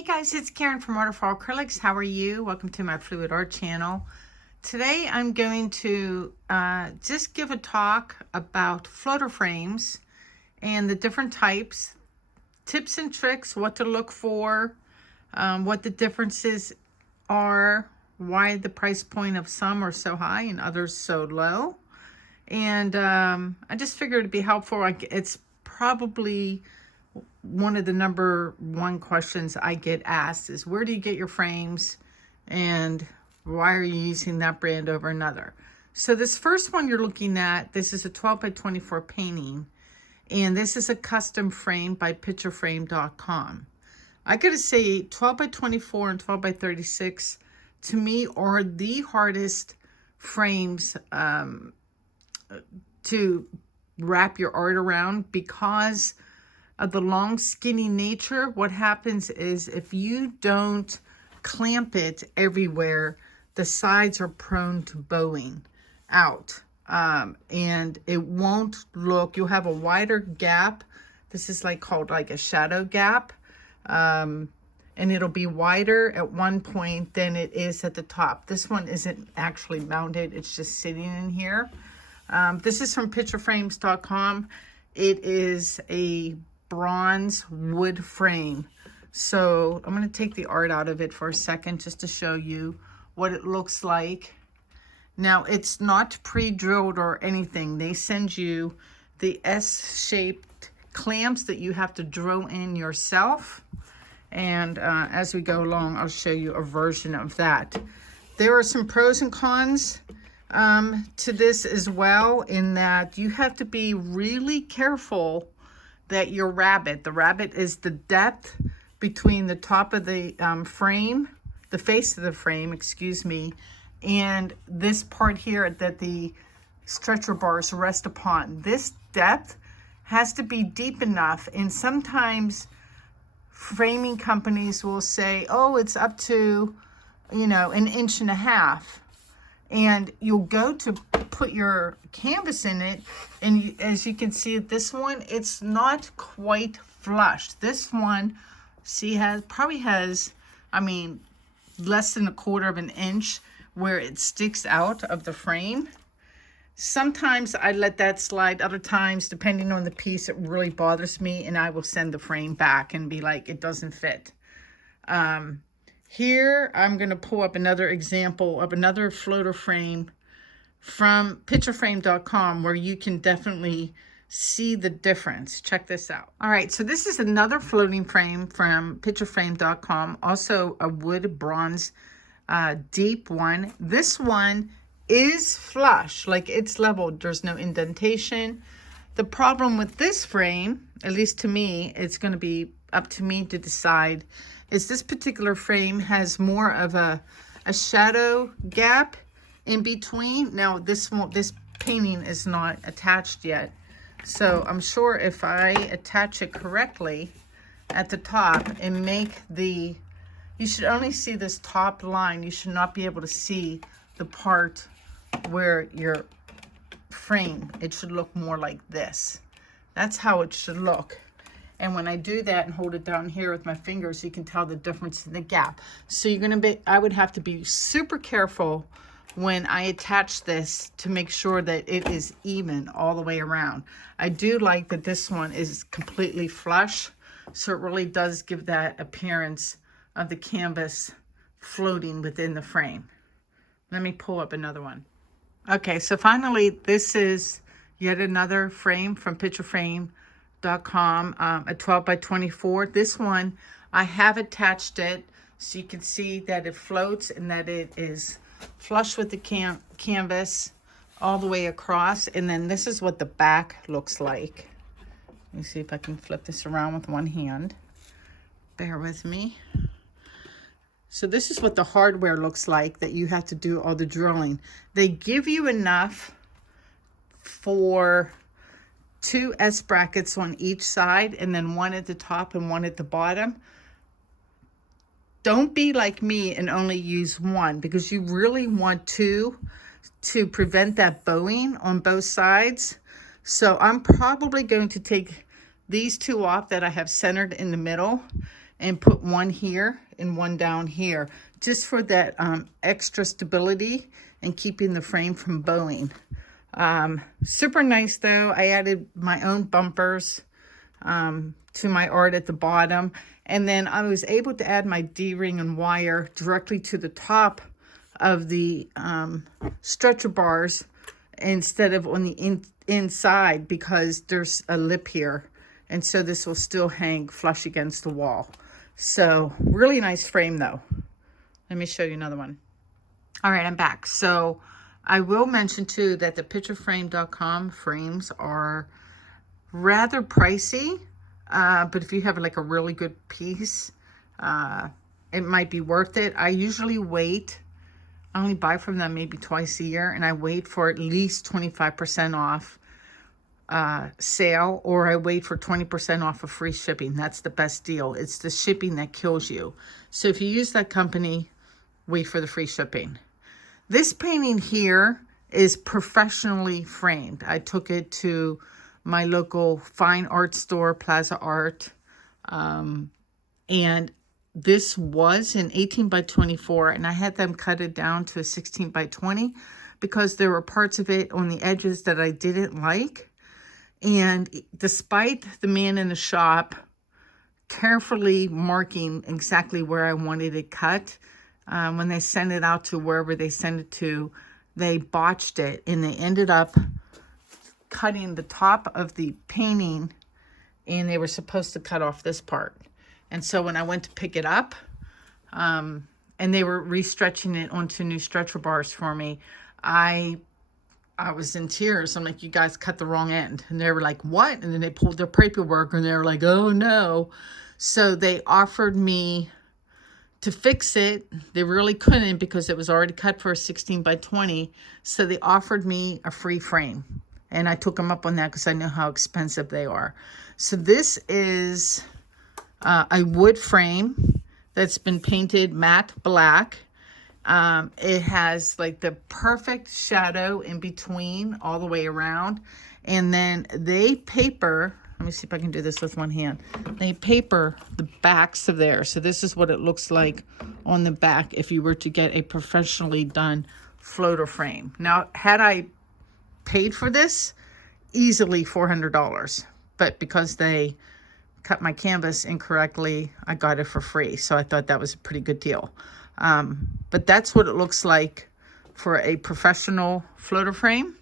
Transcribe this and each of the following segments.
Hey guys, it's Karen from Waterfall Acrylics. How are you? Welcome to my Fluid Art channel. Today I'm going to just give a talk about floater frames and the different types, tips and tricks, what to look for, what the differences are, why the price point of some are so high and others so low. And I just figured it'd be helpful. It's probably one of the number one questions I get asked is, where do you get your frames and why are you using that brand over another? So this first one you're looking at, this is a 12 by 24 painting, and this is a custom frame by pictureframe.com. I gotta say 12 by 24 and 12 by 36 to me are the hardest frames to wrap your art around because of the long skinny nature. What happens is if you don't clamp it everywhere, the sides are prone to bowing out, and it won't look, you'll have a wider gap. This is called like a shadow gap, and it'll be wider at one point than it is at the top. This one isn't actually mounted, it's just sitting in here. This is from pictureframes.com. It is a bronze wood frame. So I'm going to take the art out of it for a second just to show you what it looks like. Now it's not pre-drilled or anything. They send you the S-shaped clamps that you have to drill in yourself. And as we go along, I'll show you a version of that. There are some pros and cons to this as well, in that you have to be really careful that your the rabbet is the depth between the top of the frame, the face of the frame, excuse me, and this part here that the stretcher bars rest upon. This depth has to be deep enough, and sometimes framing companies will say, oh, it's up to, you know, 1.5 inches. And you'll go to put your canvas in it, and as you can see, this one, it's not quite flush. This one, see, probably has, I mean, less than 1/4 inch where it sticks out of the frame. Sometimes I let that slide. Other times, depending on the piece, it really bothers me, and I will send the frame back and be like, it doesn't fit. Here, I'm going to pull up another example of another floater frame from pictureframe.com where you can definitely see the difference. Check this out. All right, so this is another floating frame from pictureframe.com, also a wood bronze deep one. This one is flush, like it's leveled. There's no indentation. The problem with this frame, at least to me, it's going to be up to me to decide, is this particular frame has more of a shadow gap in between. Now this painting is not attached yet, so I'm sure if I attach it correctly at the top and make you should only see this top line. You should not be able to see the part where your frame, it should look more like this. That's how it should look. And when I do that and hold it down here with my fingers, you can tell the difference in the gap. So I would have to be super careful when I attach this to make sure that it is even all the way around. I do like that this one is completely flush, so it really does give that appearance of the canvas floating within the frame. Let me pull up another one. Okay, so finally, this is yet another frame from pictureframe.com, a 12 by 24. This one, I have attached it so you can see that it floats and that it is flush with the canvas all the way across. And then this is what the back looks like. Let me see if I can flip this around with one hand. Bear with me. So this is what the hardware looks like that you have to do all the drilling. They give you enough for 2 S brackets on each side, and then one at the top and one at the bottom. Don't be like me and only use one, because you really want two to prevent that bowing on both sides. So I'm probably going to take these 2 off that I have centered in the middle and put one here and one down here, just for that extra stability and keeping the frame from bowing. Super nice though. I added my own bumpers to my art at the bottom, and then I was able to add my D-ring and wire directly to the top of the stretcher bars instead of on the inside, because there's a lip here, and so this will still hang flush against the wall. So really nice frame though. Let me show you another one. All right, I'm back. So I will mention too that the pictureframe.com frames are rather pricey, but if you have like a really good piece, it might be worth it. I usually wait. I only buy from them maybe twice a year, and I wait for at least 25% off sale, or I wait for 20% off of free shipping. That's the best deal. It's the shipping that kills you. So if you use that company, wait for the free shipping. This painting here is professionally framed. I took it to my local fine art store, Plaza Art, and this was an 18 by 24, and I had them cut it down to a 16 by 20 because there were parts of it on the edges that I didn't like. And despite the man in the shop carefully marking exactly where I wanted it cut, when they sent it out to wherever they sent it to, they botched it, and they ended up cutting the top of the painting, and they were supposed to cut off this part. And so when I went to pick it up, and they were restretching it onto new stretcher bars for me, I was in tears. I'm like, you guys cut the wrong end. And they were like, what? And then they pulled their paperwork, and they were like, oh no. So they offered me to fix it. They really couldn't because it was already cut for a 16 by 20. So they offered me a free frame. And I took them up on that because I know how expensive they are. So this is a wood frame that's been painted matte black. It has like the perfect shadow in between all the way around. And then they paper, let me see if I can do this with one hand. They paper the backs of there. So this is what it looks like on the back if you were to get a professionally done floater frame. Now, had I paid for this, easily $400. But because they cut my canvas incorrectly, I got it for free. So I thought that was a pretty good deal. But that's what it looks like for a professional floater frame.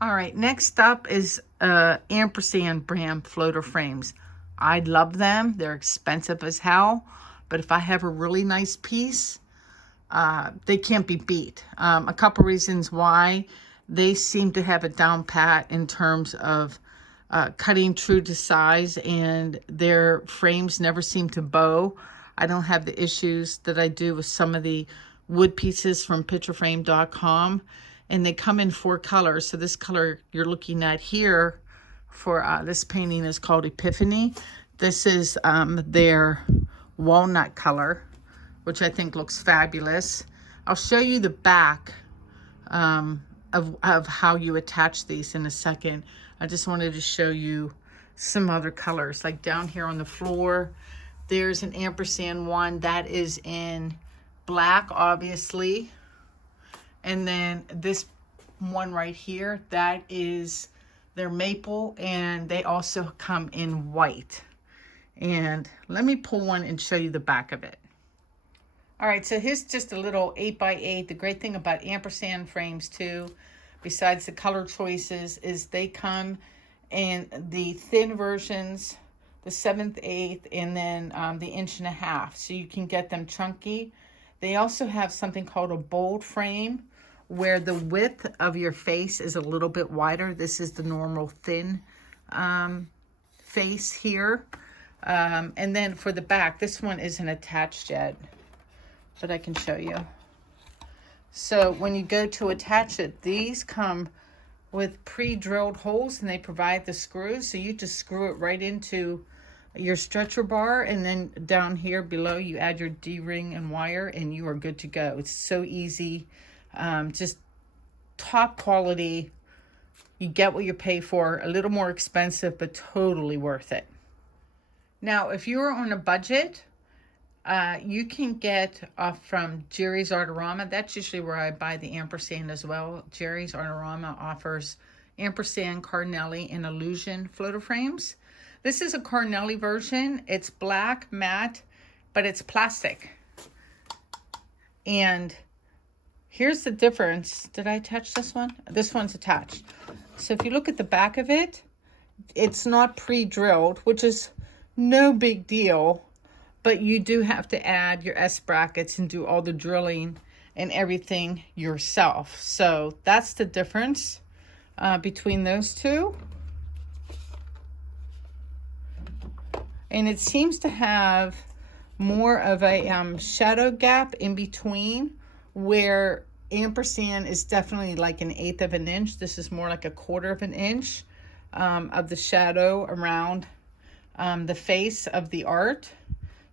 All right, next up is ampersand brand floater frames. I love them. They're expensive as hell, but if I have a really nice piece, they can't be beat. A couple reasons why. They seem to have it down pat in terms of cutting true to size, and their frames never seem to bow. I don't have the issues that I do with some of the wood pieces from pictureframe.com, and they come in 4 colors. So this color you're looking at here for this painting is called Epiphany. This is their walnut color, which I think looks fabulous. I'll show you the back of how you attach these in a second. I just wanted to show you some other colors. Like down here on the floor, there's an ampersand one that is in black, obviously. And then this one right here, that is their maple, and they also come in white. And let me pull one and show you the back of it. All right, so here's just a little 8x8. The great thing about ampersand frames too, besides the color choices, is they come in the thin versions, the 1/7, 1/8, and then the 1.5 inch. So you can get them chunky. They also have something called a bold frame, where the width of your face is a little bit wider. This is the normal thin face here. And then for the back, this one isn't attached yet, but I can show you. So when you go to attach it, these come with pre-drilled holes, and they provide the screws. So you just screw it right into your stretcher bar, and then down here below you add your D-ring and wire, and you are good to go. It's so easy. Just top quality. You get what you pay for. A little more expensive, but totally worth it. Now, if you're on a budget You can get from Jerry's Artorama. That's usually where I buy the ampersand as well. Jerry's Artorama offers ampersand, Cardinelli, and Illusion floater frames. This is a Cardinelli version. It's black, matte, but it's plastic. And here's the difference. Did I attach this one? This one's attached. So if you look at the back of it, it's not pre-drilled, which is no big deal. But you do have to add your S brackets and do all the drilling and everything yourself. So that's the difference between those two. And it seems to have more of a shadow gap in between, where ampersand is definitely like 1/8 of an inch. This is more like 1/4 of an inch of the shadow around the face of the art.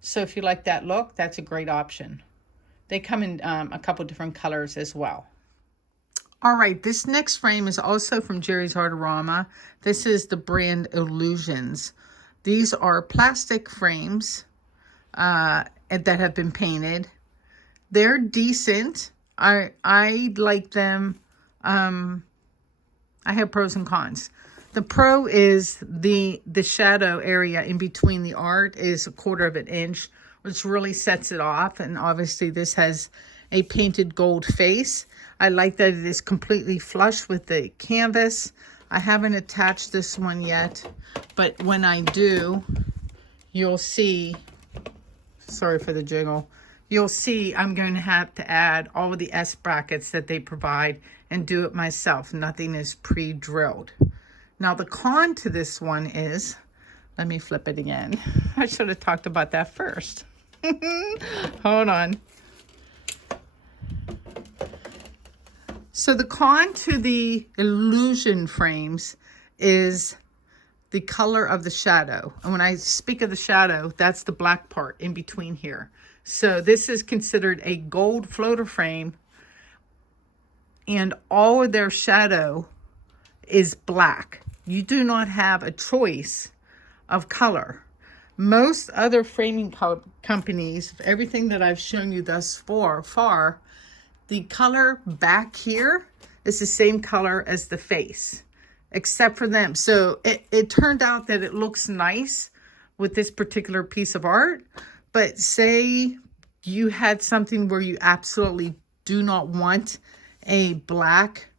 So if you like that look, that's a great option. They come in a couple different colors as well. All right, this next frame is also from Jerry's Artorama. This is the brand Illusions. These are plastic frames that have been painted. They're decent. I like them. I have pros and cons. The pro is the shadow area in between the art is 1/4 of an inch, which really sets it off. And obviously this has a painted gold face. I like that it is completely flush with the canvas. I haven't attached this one yet, but when I do, you'll see, sorry for the jiggle, you'll see I'm going to have to add all of the S brackets that they provide and do it myself. Nothing is pre-drilled. Now the con to this one is, let me flip it again. I should have talked about that first. Hold on. So the con to the Illusion frames is the color of the shadow. And when I speak of the shadow, that's the black part in between here. So this is considered a gold floater frame, and all of their shadow is black. You do not have a choice of color. Most other framing companies, everything that I've shown you thus far, the color back here is the same color as the face, except for them. So it turned out that it looks nice with this particular piece of art, but say you had something where you absolutely do not want a black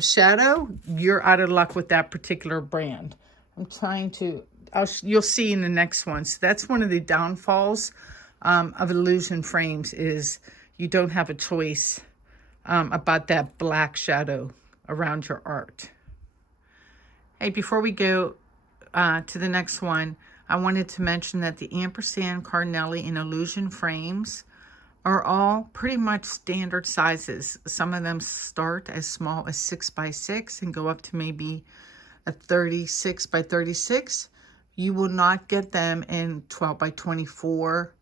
shadow, you're out of luck with that particular brand. I'm trying to, you'll see in the next one. So that's one of the downfalls of Illusion frames, is you don't have a choice about that black shadow around your art. Hey, before we go to the next one, I wanted to mention that the ampersand, Cardinelli, and Illusion frames are all pretty much standard sizes. Some of them start as small as 6x6 and go up to maybe a 36x36. You will not get them in 12x24,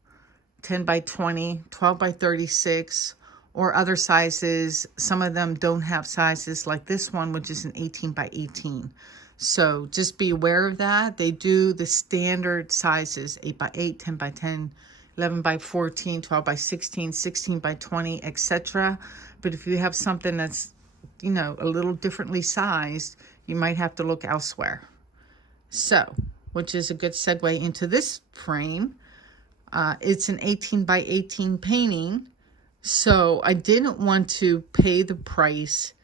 10x20, 12x36, or other sizes. Some of them don't have sizes like this one, which is an 18x18. So just be aware of that. They do the standard sizes, 8x8, 10x10, 11x14, 12x16, 16x20, etc. But if you have something that's, you know, a little differently sized, you might have to look elsewhere. So, which is a good segue into this frame. It's an 18x18 painting, so I didn't want to pay the price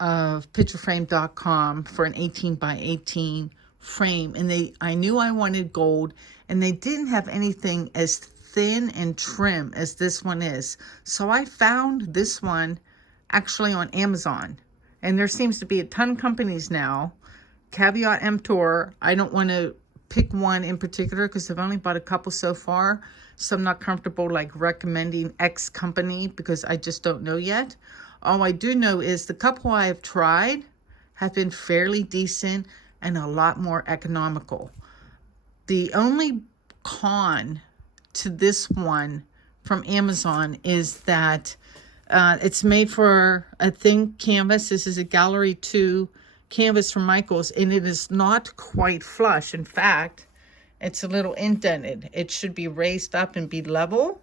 of pictureframe.com for an 18x18 frame, and I knew I wanted gold, and they didn't have anything as thin and trim as this one is. So I found this one actually on Amazon, and there seems to be a ton of companies now. Caveat emptor, I don't want to pick one in particular because I've only bought a couple so far, so I'm not comfortable like recommending X company because I just don't know yet. All I do know is the couple I have tried have been fairly decent and a lot more economical. The only con to this one from Amazon is that it's made for a thin canvas. This is a Gallery 2 canvas from Michaels, and it is not quite flush. In fact, it's a little indented. It should be raised up and be level,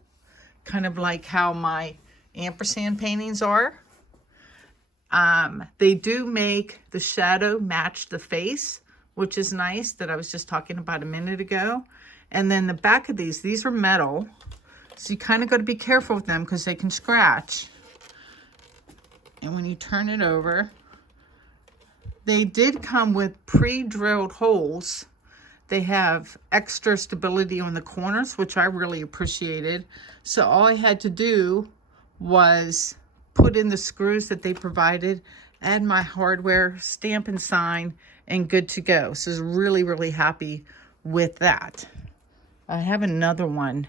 kind of like how my ampersand paintings are. They do make the shadow match the face, which is nice, that I was just talking about a minute ago. And then the back of these are metal. So you kind of got to be careful with them because they can scratch. And when you turn it over, they did come with pre-drilled holes. They have extra stability on the corners, which I really appreciated. So all I had to do was put in the screws that they provided, add my hardware, stamp and sign, and good to go. So I was really, really happy with that. I have another one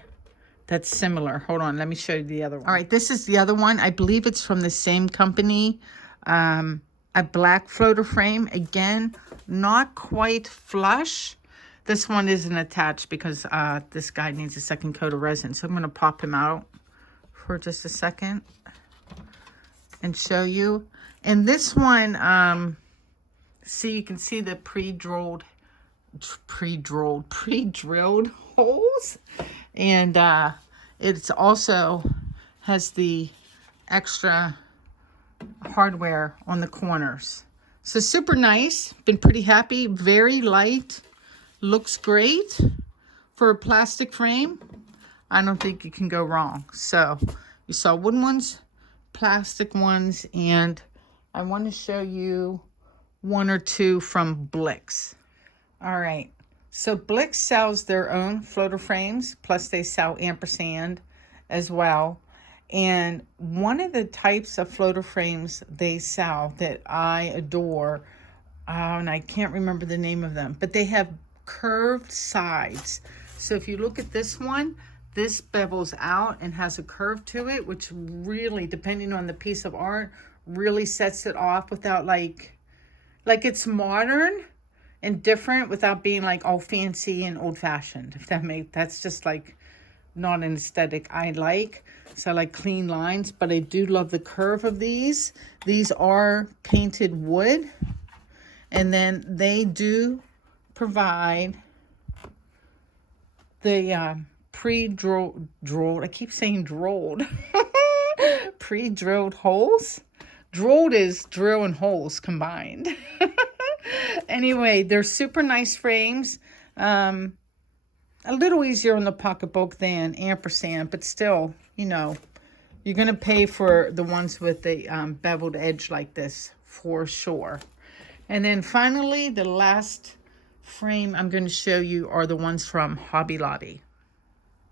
that's similar. Hold on, let me show you the other one. All right, this is the other one. I believe it's from the same company. A black floater frame. Again, not quite flush. This one isn't attached because this guy needs a second coat of resin. So I'm going to pop him out for just a second and show you. And this one, see, you can see the pre-drilled holes. And it's also has the extra hardware on the corners. So super nice. Been pretty happy. Very light. Looks great for a plastic frame. I don't think you can go wrong. So you saw wooden ones, plastic ones, and I want to show you one or two from Blix. All right. So Blix sells their own floater frames, plus they sell ampersand as well. And one of the types of floater frames they sell that I adore, and I can't remember the name of them, but they have curved sides. So if you look at this one, this bevels out and has a curve to it, which really, depending on the piece of art, really sets it off without like it's modern and different without being like all fancy and old-fashioned. If that's just like not an aesthetic I like. So I like clean lines, but I do love the curve of these. These are painted wood, and then they do provide the pre-drilled, I keep saying drilled, pre-drilled holes. Drilled is drill and holes combined. Anyway, they're super nice frames. A little easier on the pocketbook than ampersand, but still, you know, you're going to pay for the ones with the beveled edge like this for sure. And then finally, the last frame I'm going to show you are the ones from Hobby Lobby.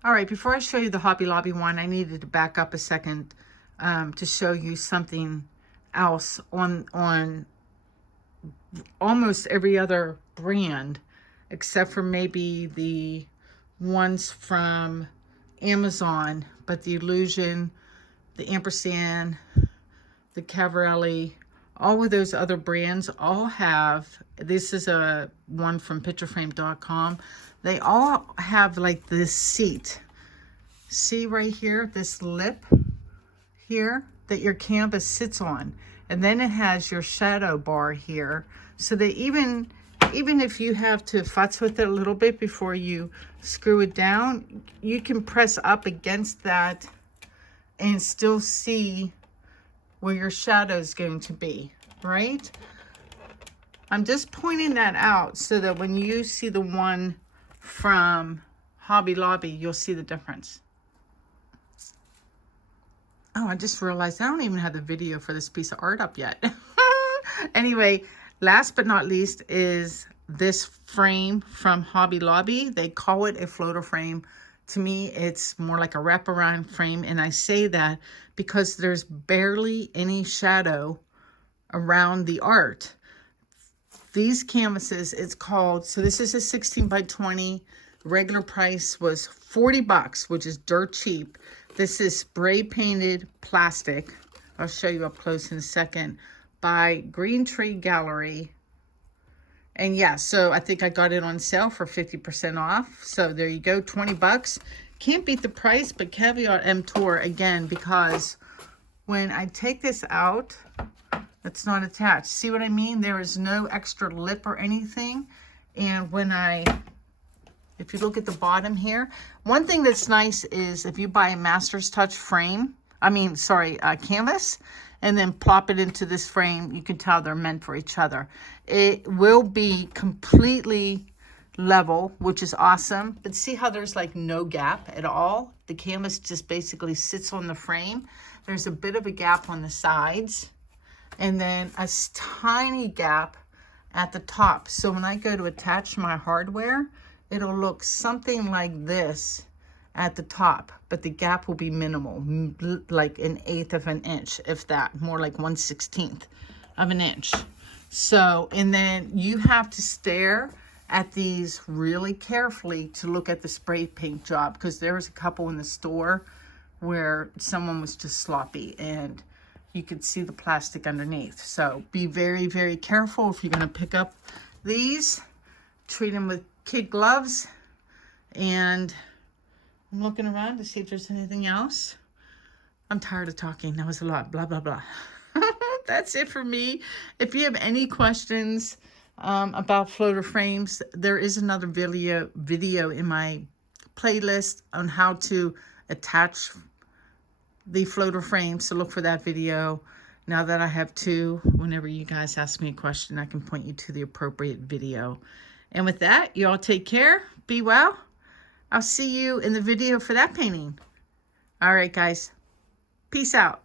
All right, before I show you the Hobby Lobby one, I needed to back up a second to show you something else on almost every other brand, except for maybe the ones from Amazon, but the Illusion, the ampersand, the Cavarelli, all of those other brands all have, this is a one from pictureframe.com, they all have like this seat. See right here, this lip here that your canvas sits on. And then it has your shadow bar here. So that even if you have to futz with it a little bit before you screw it down, you can press up against that and still see where your shadow is going to be, right? I'm just pointing that out so that when you see the one from Hobby Lobby, you'll see the difference. Oh, I just realized I don't even have the video for this piece of art up yet. Anyway, last but not least is this frame from Hobby Lobby. They call it a floater frame. To me, it's more like a wraparound frame. And I say that because there's barely any shadow around the art. These canvases, it's called, so this is a 16 by 20. Regular price was 40 bucks, which is dirt cheap. This is spray painted plastic. I'll show you up close in a second. By Green Tree Gallery. And yeah, so I think I got it on sale for 50% off. So there you go, 20 bucks. Can't beat the price, but caveat emptor again, because when I take this out, it's not attached. See what I mean? There is no extra lip or anything. And when If you look at the bottom here, one thing that's nice is if you buy a Master's Touch frame, canvas, and then plop it into this frame, you can tell they're meant for each other. It will be completely level, which is awesome. But see how there's like no gap at all? The canvas just basically sits on the frame. There's a bit of a gap on the sides, and then a tiny gap at the top. So when I go to attach my hardware, it'll look something like this at the top, but the gap will be minimal, like 1/8 of an inch, if that, more like 1/16 of an inch. So, and then you have to stare at these really carefully to look at the spray paint job, because there was a couple in the store where someone was just sloppy and you could see the plastic underneath. So be very, very careful if you're going to pick up these. Treat them with kid gloves. And I'm looking around to see if there's anything else. I'm tired of talking. That was a lot. Blah, blah, blah. That's it for me. If you have any questions about floater frames, there is another video in my playlist on how to attach the floater frame. So look for that video. Now that I have two, whenever you guys ask me a question, I can point you to the appropriate video. And with that, you all take care. Be well. I'll see you in the video for that painting. All right, guys. Peace out.